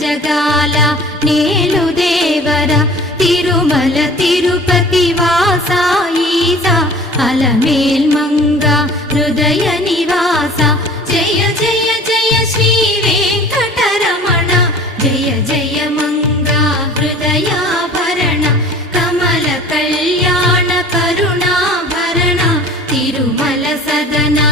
జగాల నేలు దేవర తిరుమల తిరుపతి వాసా ఈసా అలమేల్ మంగ హృదయ నివాస జయ జయ జయ శ్రీ వెంకటరమణ జయ జయ మంగ హృదయాభరణ కమల కళ్యాణ కరుణాభరణ తిరుమల సదనా